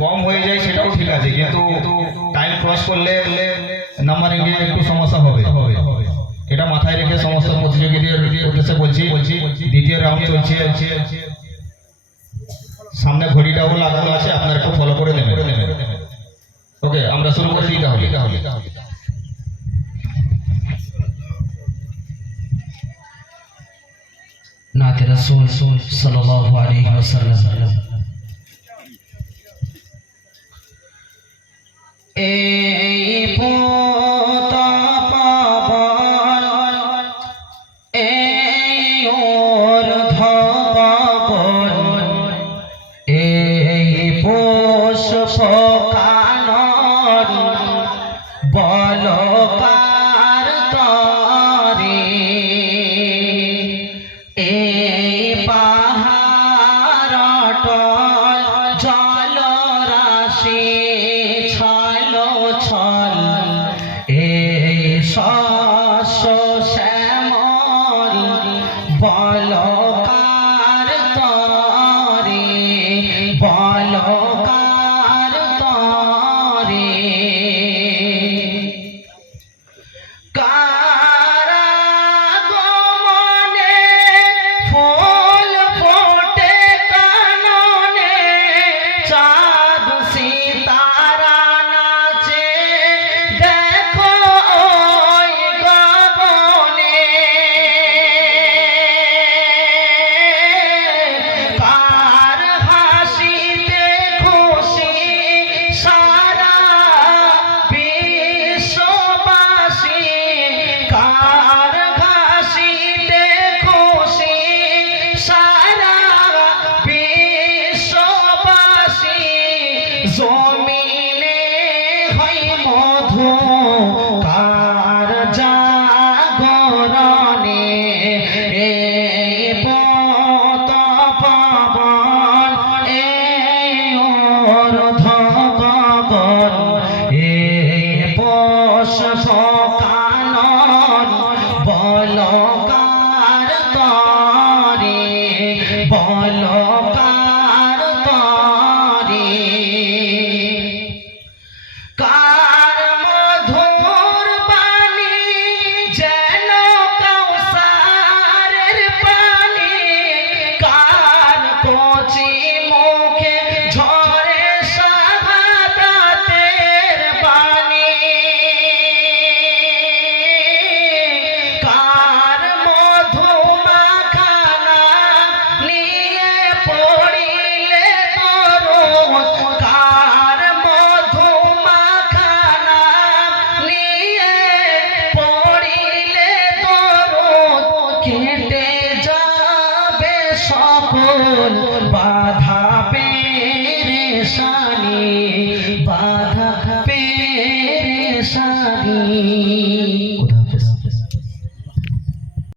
কম হয়ে যায় সেটাও ঠিক আছে, কিন্তু টাইম ক্রস করলে নাম্বারিং এ একটু সমস্যা হবে। এটা মাথায় রেখে সমস্ত প্রতিযোগীদের উদ্দেশ্যে বলছি বলছি দ্বিতীয় রাউন্ড চলছে। সামনে ঘড়িটাও লাগানো আছে, আপনারা একটু ফলো করে নেবেন। ওকে আমরা শুরু করি তাহলে। নাতে রাসূল সাল্লাল্লাহু আলাইহি ওয়াসাল্লাম। এই পোতা পাবন এই ওর পোষ কানন বল কার তরে বল সকল বাধা পে